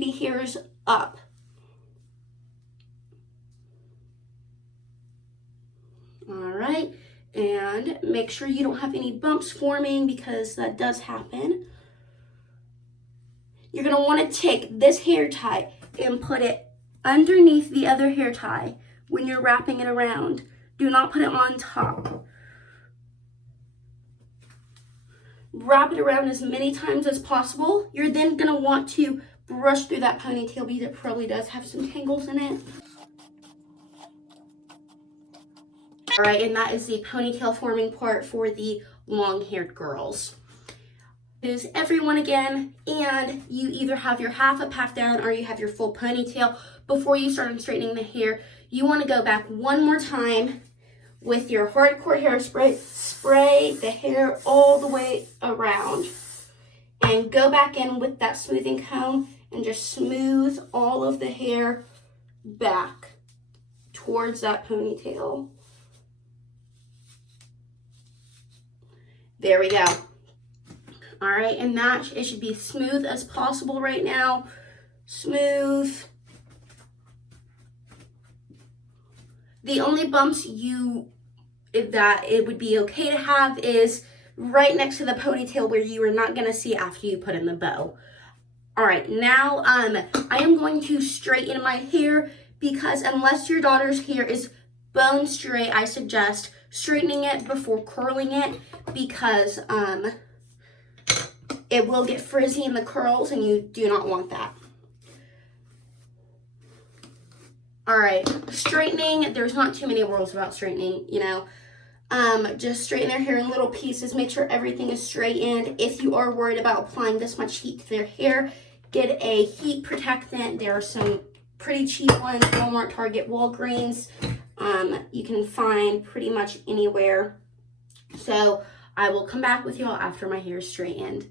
the hairs up. All right, and make sure you don't have any bumps forming because that does happen. You're gonna wanna take this hair tie and put it underneath the other hair tie when you're wrapping it around. Do not put it on top. Wrap it around as many times as possible. You're then gonna want to brush through that ponytail because it probably does have some tangles in it. All right, and that is the ponytail forming part for the long-haired girls. Is everyone again, and you either have your half up, half down, or you have your full ponytail. Before you start straightening the hair, you want to go back one more time with your hardcore hairspray, spray the hair all the way around, and go back in with that smoothing comb and just smooth all of the hair back towards that ponytail. There we go. All right, and that, it should be smooth as possible right now. Smooth. The only bumps that it would be okay to have is right next to the ponytail where you are not gonna see after you put in the bow. All right, now I am going to straighten my hair because unless your daughter's hair is bone straight, I suggest straightening it before curling it because it will get frizzy in the curls and you do not want that. All right, straightening, there's not too many rules about straightening, you know. Just straighten their hair in little pieces, make sure everything is straightened. If you are worried about applying this much heat to their hair, get a heat protectant. There are some pretty cheap ones, Walmart, Target, Walgreens. You can find pretty much anywhere. So I will come back with y'all after my hair is straightened.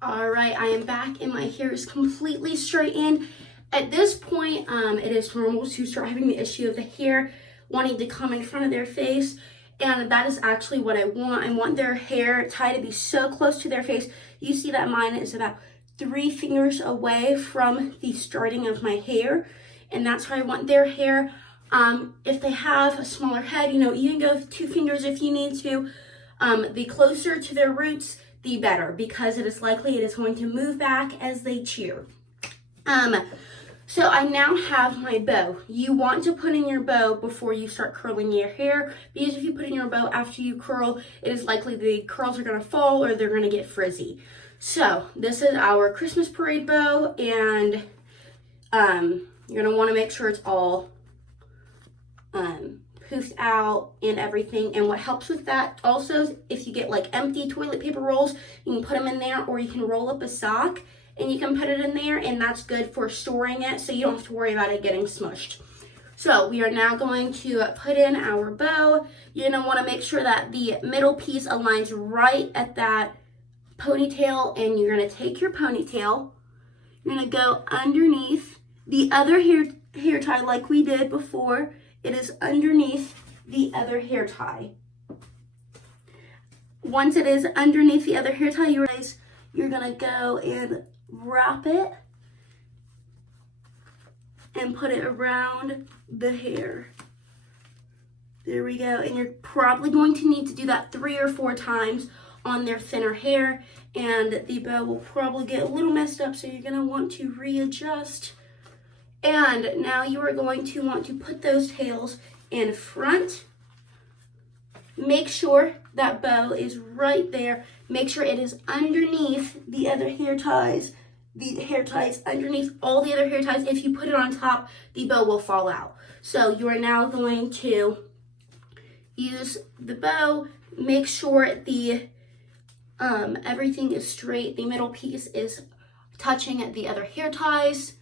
All right, I am back and my hair is completely straightened. At this point, it is normal to start having the issue of the hair wanting to come in front of their face, and that is actually what I want. I want their hair tie to be so close to their face. You see that mine is about 3 fingers away from the starting of my hair, and that's where I want their hair. If they have a smaller head, you know, you can go 2 fingers if you need to. The closer to their roots, the better, because it is likely it is going to move back as they cheer. So I now have my bow. You want to put in your bow before you start curling your hair, because if you put in your bow after you curl, it is likely the curls are gonna fall or they're gonna get frizzy. So this is our Christmas parade bow, and you're gonna wanna make sure it's all poofed out and everything. And what helps with that also is if you get like empty toilet paper rolls, you can put them in there, or you can roll up a sock and you can put it in there, and that's good for storing it so you don't have to worry about it getting smushed. So we are now going to put in our bow. You're gonna wanna make sure that the middle piece aligns right at that ponytail, and you're gonna take your ponytail, you're gonna go underneath the other hair tie like we did before. It is underneath the other hair tie. Once it is underneath the other hair tie, you're gonna go and wrap it and put it around the hair. There we go. And you're probably going to need to do that 3 or 4 times on their thinner hair, and the bow will probably get a little messed up, so you're gonna want to readjust. And now you are going to want to put those tails in front. Make sure that bow is right there. Make sure it is underneath the other hair ties. The hair ties underneath all the other hair ties. If you put it on top, the bow will fall out. So you are now going to use the bow. Make sure the everything is straight. The middle piece is touching the other hair ties.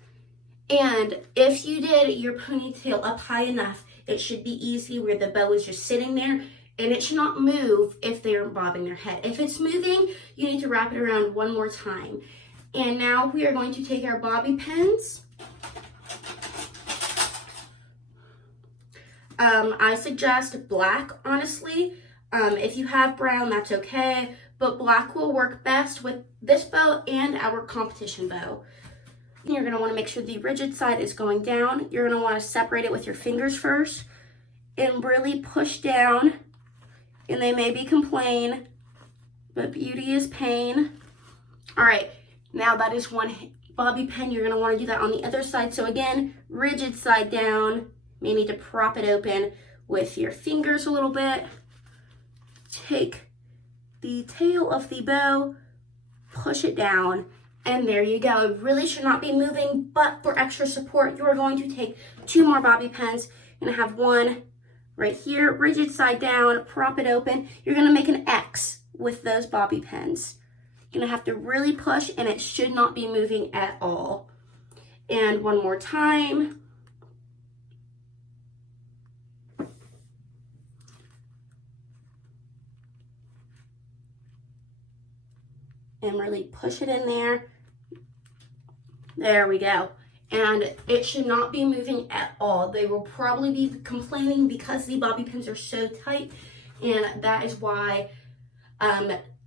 And if you did your ponytail up high enough, it should be easy where the bow is just sitting there, and it should not move if they are bobbing their head. If it's moving, you need to wrap it around one more time. And now we are going to take our bobby pins. I suggest black, honestly. If you have brown, that's okay, but black will work best with this bow and our competition bow. You're going to want to make sure the rigid side is going down. You're going to want to separate it with your fingers first and really push down. And they maybe complain, but beauty is pain. All right, now that is one bobby pin. You're going to want to do that on the other side. So again, rigid side down. You may need to prop it open with your fingers a little bit. Take the tail of the bow, push it down, and there you go. It really should not be moving, but for extra support, you are going to take 2 more bobby pins. You're going to have one right here, rigid side down, prop it open. You're going to make an X with those bobby pins. You're going to have to really push, and it should not be moving at all. And one more time. And really push it in there. There we go. And it should not be moving at all. They will probably be complaining because the bobby pins are so tight, and that is why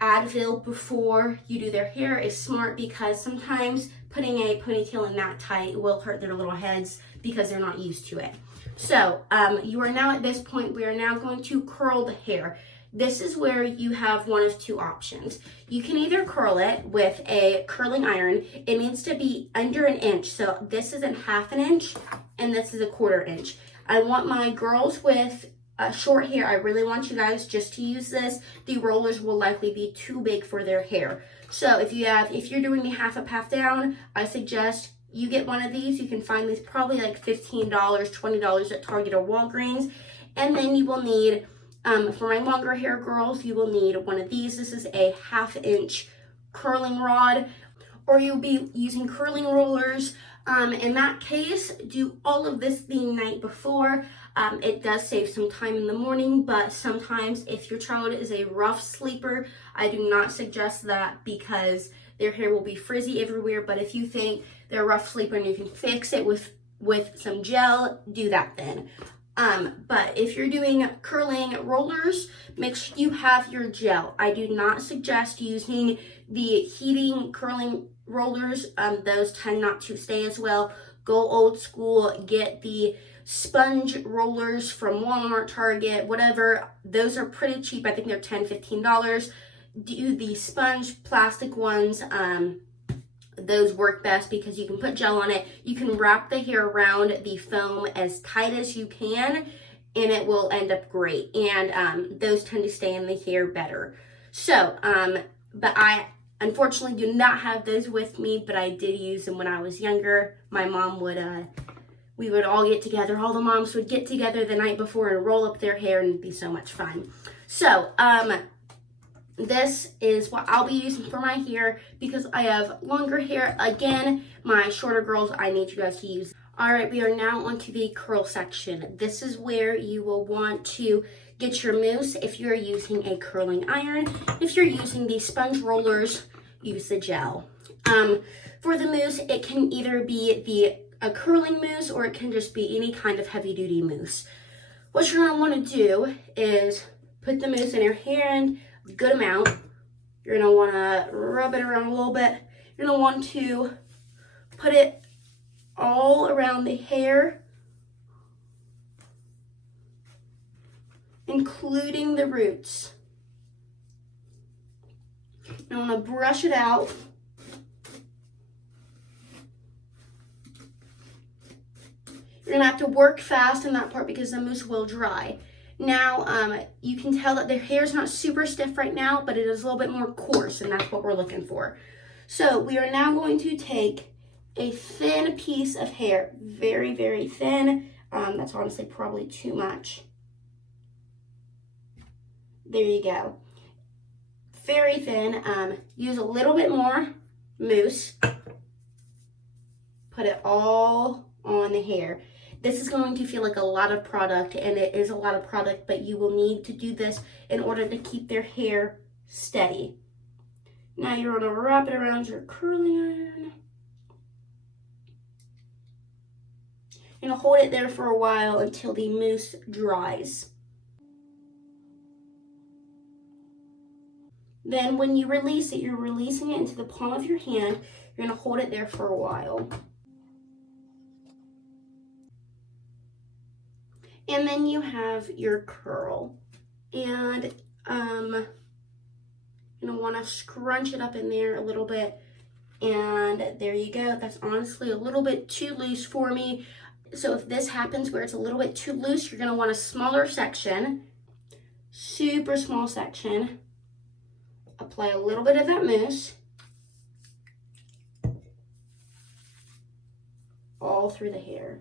Advil before you do their hair is smart, because sometimes putting a ponytail in that tight will hurt their little heads because they're not used to it. So you are now at this point, we are now going to curl the hair. This is where you have one of 2 options. You can either curl it with a curling iron. It needs to be under 1 inch. So this is a 1/2 inch and this is a 1/4 inch. I want my girls with short hair. I really want you guys just to use this. The rollers will likely be too big for their hair. So if you're doing the 1/2 up, 1/2 down, I suggest you get one of these. You can find these probably like $15, $20 at Target or Walgreens. And then you will need, for my longer hair girls, you will need one of these. This is a 1/2 inch curling rod, or you'll be using curling rollers. In that case, do all of this the night before. It does save some time in the morning, but sometimes if your child is a rough sleeper, I do not suggest that because their hair will be frizzy everywhere. But if you think they're a rough sleeper and you can fix it with some gel, do that then. But if you're doing curling rollers, make sure you have your gel. I do not suggest using the heating curling rollers. Those tend not to stay as well. Go old school, get the sponge rollers from Walmart, Target, whatever. Those are pretty cheap. I think they're $10, $15. Do the sponge plastic ones. Those work best because you can put gel on it. You can wrap the hair around the foam as tight as you can, and it will end up great. And those tend to stay in the hair better. So, but I unfortunately do not have those with me, but I did use them when I was younger. My mom would, we would all get together. All the moms would get together the night before and roll up their hair, and it'd be so much fun. So, this is what I'll be using for my hair because I have longer hair. Again, my shorter girls, I need you guys to use. All right, we are now onto the curl section. This is where you will want to get your mousse if you're using a curling iron. If you're using the sponge rollers, use the gel. For the mousse, it can either be a curling mousse or it can just be any kind of heavy duty mousse. What you're gonna wanna do is put the mousse in your hand, good amount. You're gonna wanna rub it around a little bit. You're gonna want to put it all around the hair, including the roots. You wanna brush it out. You're gonna have to work fast in that part because the mousse will dry. Now, you can tell that their hair is not super stiff right now, but it is a little bit more coarse, and that's what we're looking for. So we are now going to take a thin piece of hair, very, very thin. That's honestly probably too much. There you go. Very thin. Use a little bit more mousse. Put it all on the hair. This is going to feel like a lot of product, and it is a lot of product, but you will need to do this in order to keep their hair steady. Now you're going to wrap it around your curling iron. You're going to hold it there for a while until the mousse dries. Then when you release it, you're releasing it into the palm of your hand. You're going to hold it there for a while. And then you have your curl. And you're gonna wanna scrunch it up in there a little bit. And there you go. That's honestly a little bit too loose for me. So if this happens where it's a little bit too loose, you're gonna want a smaller section, super small section. Apply a little bit of that mousse all through the hair.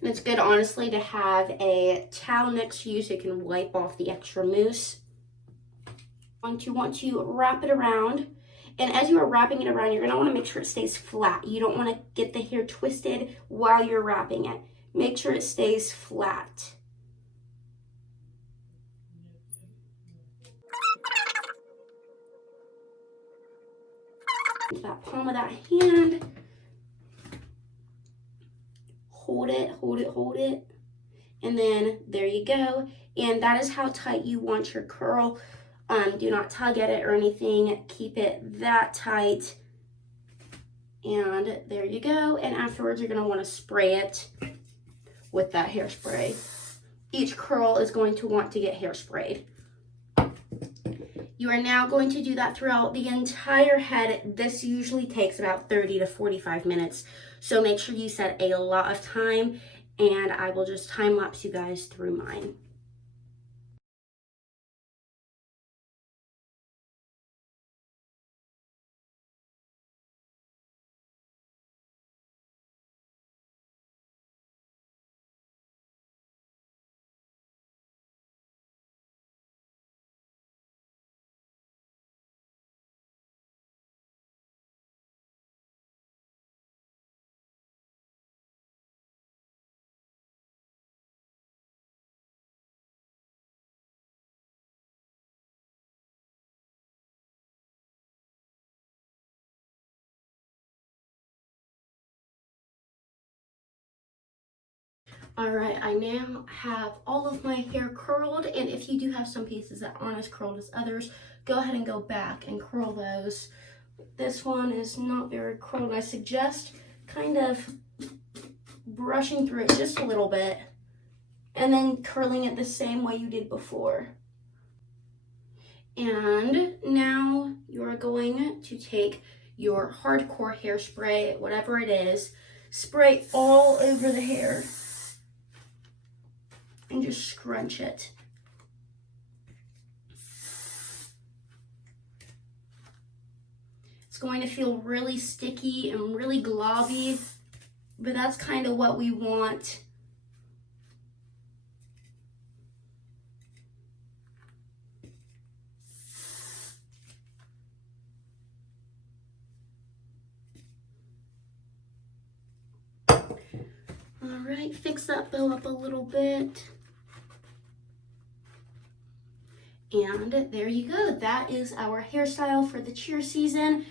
And it's good, honestly, to have a towel next to you so you can wipe off the extra mousse. You want to wrap it around. And as you are wrapping it around, you're going to want to make sure it stays flat. You don't want to get the hair twisted while you're wrapping it. Make sure it stays flat. Into that palm of that hand. Hold it, hold it, hold it. And then there you go. And that is how tight you want your curl. Do not tug at it or anything. Keep it that tight. And there you go. And afterwards, you're going to want to spray it with that hairspray. Each curl is going to want to get hairsprayed. You are now going to do that throughout the entire head. This usually takes about 30 to 45 minutes. So make sure you set a lot of time, and I will just time lapse you guys through mine. All right, I now have all of my hair curled, and if you do have some pieces that aren't as curled as others, go ahead and go back and curl those. This one is not very curled. I suggest kind of brushing through it just a little bit and then curling it the same way you did before. And now you're going to take your hardcore hairspray, whatever it is, spray all over the hair. And just scrunch it. It's going to feel really sticky and really globby, but that's kind of what we want. All right, fix that bow up a little bit. And there you go. That is our hairstyle for the cheer season.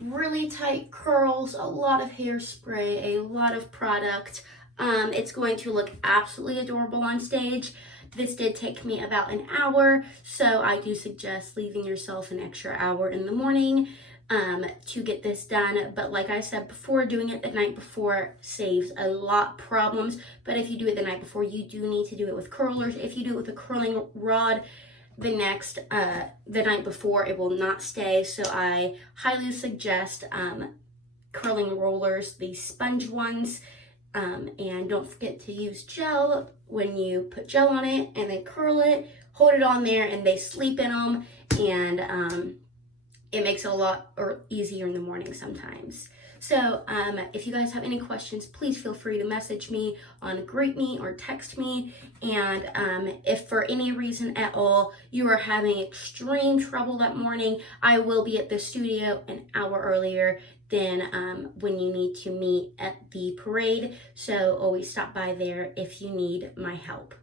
Really tight curls, a lot of hairspray, a lot of product. It's going to look absolutely adorable on stage. This did take me about an hour, so I do suggest leaving yourself an extra hour in the morning to get this done. But like I said before, doing it the night before saves a lot problems. But if you do it the night before, you do need to do it with curlers. If you do it with a curling rod, the night before, it will not stay. So I highly suggest curling rollers, the sponge ones. And don't forget to use gel when you put gel on it, and then curl it, hold it on there, and they sleep in them. And it makes it a lot easier in the morning sometimes. So if you guys have any questions, please feel free to message me on GroupMe or text me. And if for any reason at all you are having extreme trouble that morning, I will be at the studio an hour earlier than when you need to meet at the parade. So always stop by there if you need my help.